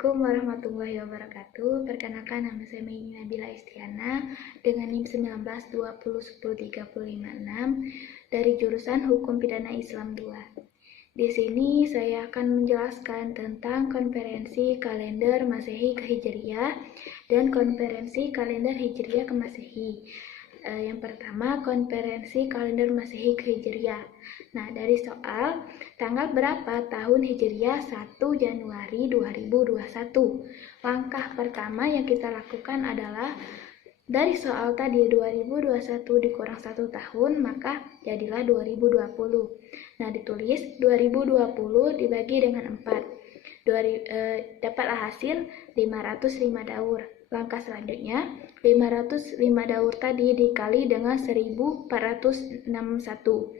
Assalamualaikum warahmatullahi wabarakatuh. Perkenalkan, nama saya Mei Nabila Istiana dengan NIM 192010103556 dari jurusan Hukum Pidana Islam 2. Di sini saya akan menjelaskan tentang konferensi kalender Masehi ke Hijriah dan konferensi kalender Hijriah ke Masehi. Yang pertama, konferensi kalender Masehi ke Hijriah. Nah, dari soal, tanggal berapa tahun Hijriah 1 Januari 2021? Langkah pertama yang kita lakukan adalah dari soal tadi 2021 dikurang 1 tahun, maka jadilah 2020. Nah, ditulis 2020 dibagi dengan 4. Dapatlah hasil 505 daur. Langkah selanjutnya, 505 daur tadi dikali dengan 1461.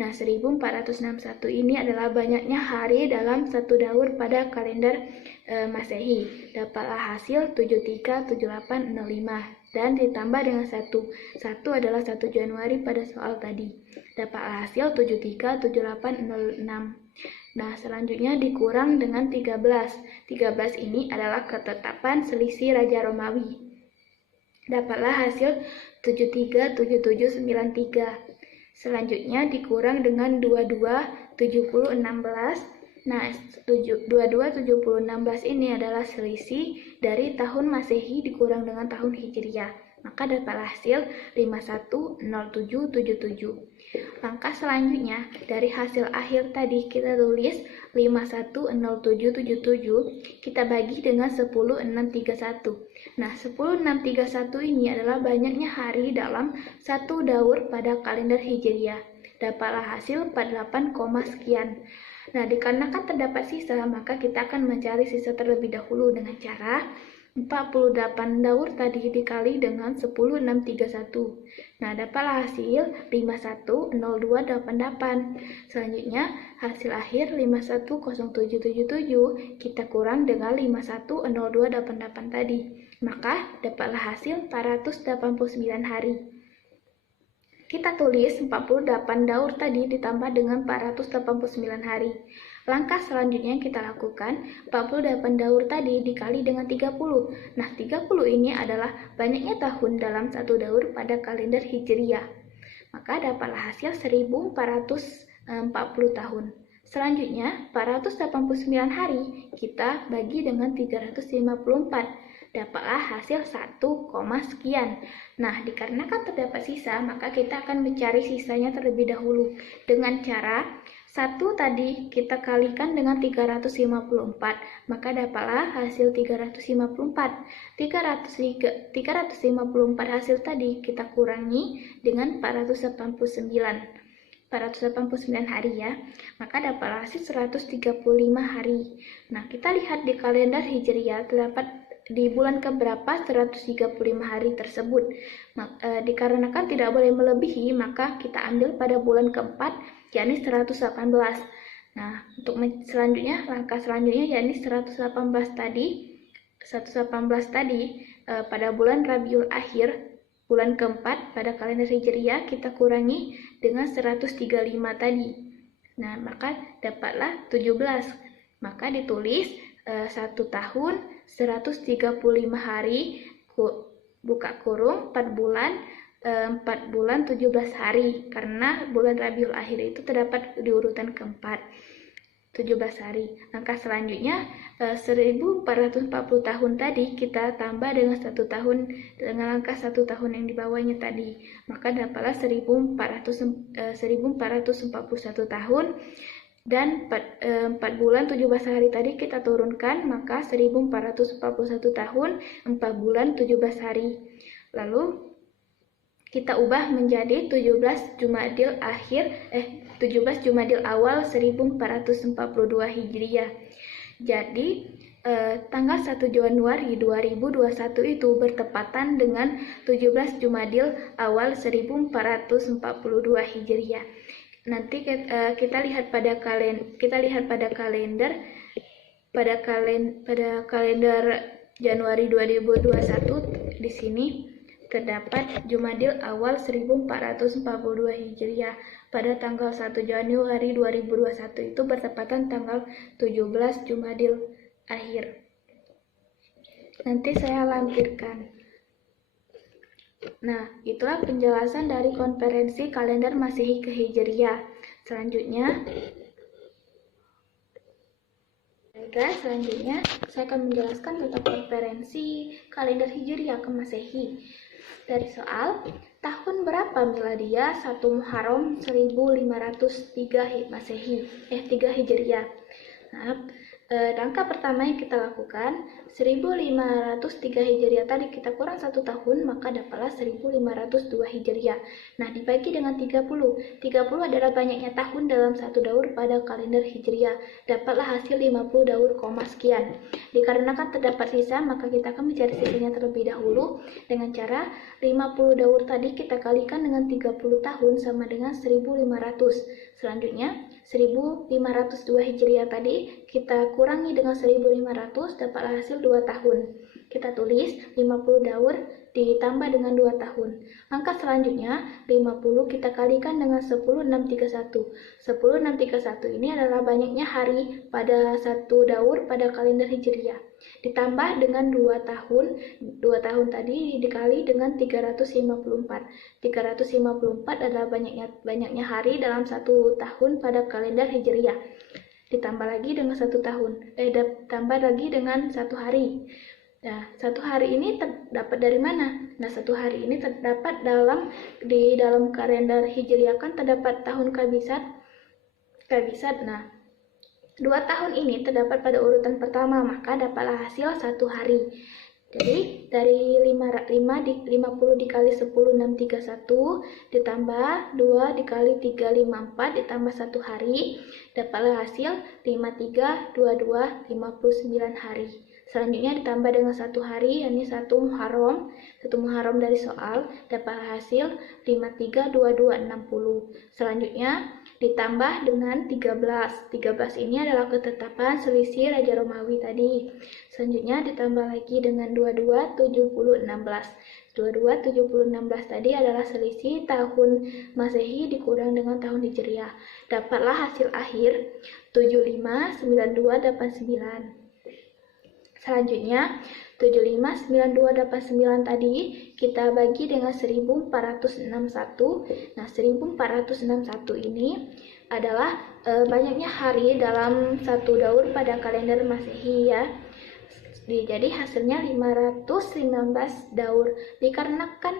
Nah, 1461 ini adalah banyaknya hari dalam satu daur pada kalender Masehi. Dapatlah hasil 737805 dan ditambah dengan 1. 1 adalah 1 Januari pada soal tadi. Dapatlah hasil 737806. Nah, selanjutnya dikurang dengan 13. 13 ini adalah ketetapan selisih Raja Romawi. Dapatlah hasil 737793. Selanjutnya dikurang dengan 227016. Nah, 227016 ini adalah selisih dari tahun Masehi dikurang dengan tahun Hijriah. Maka dapatlah hasil 510777. Langkah selanjutnya, dari hasil akhir tadi kita tulis 510777, kita bagi dengan 10631. Nah, 10631 ini adalah banyaknya hari dalam satu daur pada kalender Hijriah. Dapatlah hasil 48, sekian. Nah, dikarenakan terdapat sisa, maka kita akan mencari sisa terlebih dahulu dengan cara 48 daur tadi dikali dengan 10631. Nah, dapatlah hasil 510288. Selanjutnya, hasil akhir 510777 kita kurang dengan 510288 tadi. Maka dapatlah hasil 489 hari. Kita tulis 48 daur tadi ditambah dengan 489 hari. Langkah selanjutnya yang kita lakukan, 48 daur tadi dikali dengan 30. Nah, 30 ini adalah banyaknya tahun dalam satu daur pada kalender Hijriah. Maka dapatlah hasil 1440 tahun. Selanjutnya, 489 hari kita bagi dengan 354. Dapatlah hasil 1, sekian. Nah, dikarenakan terdapat sisa, maka kita akan mencari sisanya terlebih dahulu dengan cara 1 tadi kita kalikan dengan 354, maka dapatlah hasil 354. 354 hasil tadi kita kurangi dengan 489 hari ya, maka dapatlah hasil 135 hari. Nah, kita lihat di kalender Hijriah terdapat di bulan keberapa 135 hari tersebut. Dikarenakan tidak boleh melebihi, maka kita ambil pada bulan keempat, yakni 118. Nah, untuk selanjutnya, langkah selanjutnya yakni 118 tadi pada bulan Rabiul Akhir, bulan keempat pada kalender Hijriah kita kurangi dengan 135 tadi. Nah, maka dapatlah 17. Maka ditulis 1 tahun 135 hari buka kurung 4 bulan 17 hari, karena bulan Rabiul Akhir itu terdapat di urutan keempat 17 hari. Langkah selanjutnya 1440 tahun tadi kita tambah dengan 1 tahun dengan angka 1 tahun yang di bawahnya tadi, maka dapatlah 1441 tahun. Dan 4 bulan 17 hari tadi kita turunkan, maka 1441 tahun 4 bulan 17 hari. Lalu kita ubah menjadi 17 Jumadil Awal 1442 Hijriah. Jadi tanggal 1 Januari 2021 itu bertepatan dengan 17 Jumadil Awal 1442 Hijriah. Nanti kita lihat pada kalender Januari 2021 di sini terdapat Jumadil Awal 1442 Hijriah. Pada tanggal 1 Januari 2021 itu bertepatan tanggal 17 Jumadil Akhir. Nanti saya lampirkan. Nah, itulah penjelasan dari konferensi kalender Masehi ke Hijriah. Selanjutnya, guys, saya akan menjelaskan tentang konferensi kalender Hijriah ke Masehi. Dari soal, tahun berapa miladiah 1 Muharram 1503 Masehi, 3 Hijriah. Nah, langkah pertama yang kita lakukan, 1503 Hijriah tadi kita kurang 1 tahun, maka dapatlah 1502 Hijriah. Nah, dibagi dengan 30. 30 adalah banyaknya tahun dalam satu daur pada kalender Hijriah. Dapatlah hasil 50 daur, sekian. Dikarenakan terdapat sisa, maka kita akan mencari sisanya terlebih dahulu dengan cara 50 daur tadi kita kalikan dengan 30 tahun sama dengan 1500. Selanjutnya, 1502 Hijriah tadi kita kurangi dengan 1500, dapatlah hasil 2 tahun. Kita tulis 50 daur ditambah dengan 2 tahun. Angka selanjutnya 50 kita kalikan dengan 10631. 10631 ini adalah banyaknya hari pada satu daur pada kalender Hijriah. Ditambah dengan 2 tahun. 2 tahun tadi dikali dengan 354. 354 adalah banyaknya hari dalam satu tahun pada kalender Hijriah. Ditambah lagi dengan 1 tahun. Ditambah lagi dengan 1 hari. Nah, 1 hari ini terdapat dari mana? Nah, 1 hari ini terdapat di dalam kalender Hijriah kan terdapat tahun kabisat. Nah, 2 tahun ini terdapat pada urutan pertama, maka dapatlah hasil 1 hari. Jadi dari 50 dikali 10631 ditambah 2 dikali 354 ditambah 1 hari, dapatlah hasil 5322 59 hari. Selanjutnya ditambah dengan 1 hari, yakni 1 Muharram. 1 Muharram dari soal dapatlah hasil 532260. Selanjutnya ditambah dengan 13. 13 ini adalah ketetapan selisih Raja Romawi tadi. Selanjutnya ditambah lagi dengan 227016. 227016 tadi adalah selisih tahun Masehi dikurang dengan tahun Hijriah. Dapatlah hasil akhir 759289. Selanjutnya 759289 tadi kita bagi dengan 1461. Nah, 1461 ini adalah banyaknya hari dalam satu daur pada kalender Masehi ya. Jadi hasilnya 519 daur. Dikarenakan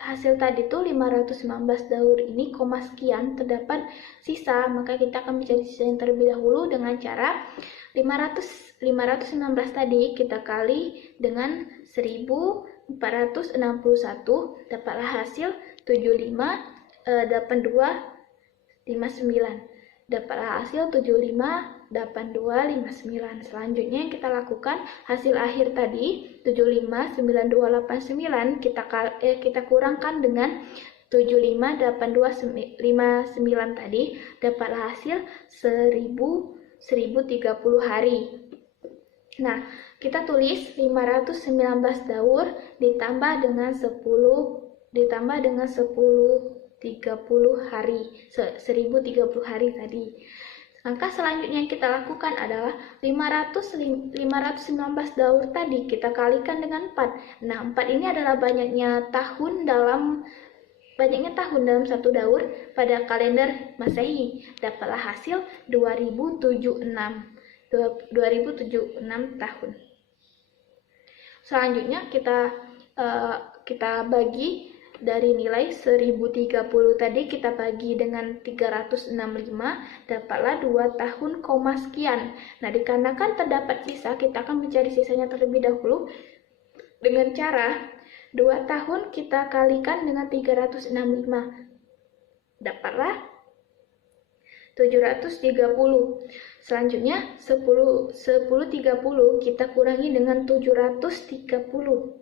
hasil tadi tuh 519 daur ini koma sekian terdapat sisa, maka kita akan mencari sisa yang terlebih dahulu dengan cara 519 tadi kita kali dengan 1461, dapatlah hasil 758259. Dapatlah hasil 758259. Selanjutnya yang kita lakukan, hasil akhir tadi 759289 kita kurangkan dengan 758259 tadi, dapatlah hasil 1030 hari. Nah, kita tulis 519 daur ditambah dengan 1030 hari, 1030 hari tadi. Langkah selanjutnya yang kita lakukan adalah 519 daur tadi kita kalikan dengan 4. Nah, 4 ini adalah banyaknya tahun dalam satu daur pada kalender Masehi. Dapatlah hasil 2076 tahun. Selanjutnya kita bagi dari nilai 1030 tadi kita bagi dengan 365, dapatlah 2 tahun, sekian. Nah, dikarenakan terdapat sisa, kita akan mencari sisanya terlebih dahulu dengan cara 2 tahun kita kalikan dengan 365. Dapatlah 730. Selanjutnya 1030 kita kurangi dengan 730.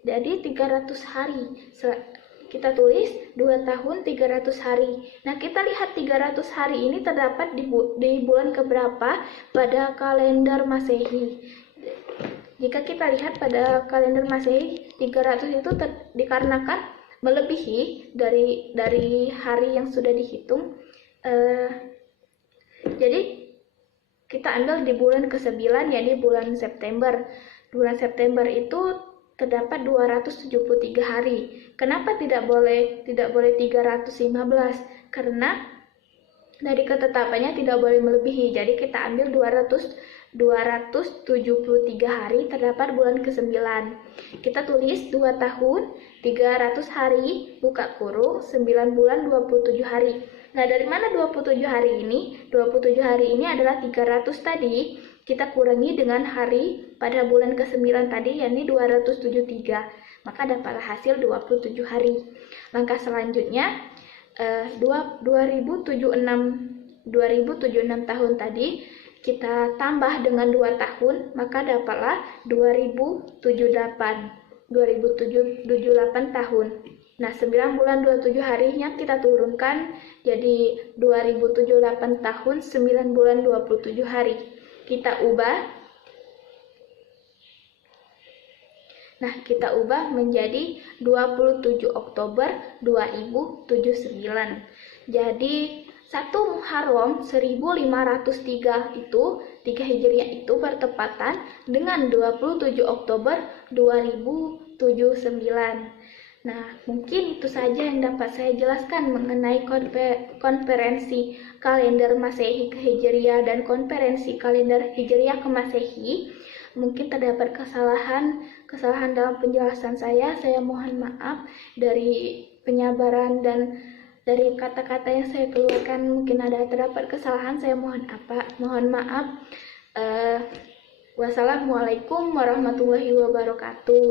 Jadi 300 hari. Kita tulis 2 tahun 300 hari. Nah, kita lihat 300 hari ini terdapat di bulan keberapa pada kalender Masehi. Jika kita lihat pada kalender Masehi, 300 itu dikarenakan melebihi dari hari yang sudah dihitung. Jadi kita ambil di bulan ke-9, yakni bulan September. bulan September itu terdapat 273 hari. Kenapa tidak boleh 315? Karena dari ketetapannya tidak boleh melebihi. Jadi kita ambil 273 hari terdapat bulan ke-9. Kita tulis 2 tahun 300 hari buka kurung 9 bulan 27 hari. Nah, dari mana 27 hari ini? 27 hari ini adalah 300 tadi kita kurangi dengan hari pada bulan ke-9 tadi, yakni 273. Maka dapatlah hasil 27 hari. Langkah selanjutnya 2076 tahun tadi kita tambah dengan 2 tahun, maka dapatlah 2078 tahun. Nah, 9 bulan 27 harinya kita turunkan jadi 2078 tahun 9 bulan 27 hari. Kita ubah. Nah, kita ubah menjadi 27 Oktober 2079. Jadi 1 Muharram 1503 itu 3 Hijriah itu bertepatan dengan 27 Oktober 2079. Nah, mungkin itu saja yang dapat saya jelaskan mengenai konferensi kalender Masehi ke Hijriah dan konferensi kalender Hijriah ke Masehi. Mungkin terdapat kesalahan dalam penjelasan saya mohon maaf. Dari penyabaran dan dari kata-kata yang saya keluarkan mungkin terdapat kesalahan, saya mohon maaf. Wassalamualaikum warahmatullahi wabarakatuh.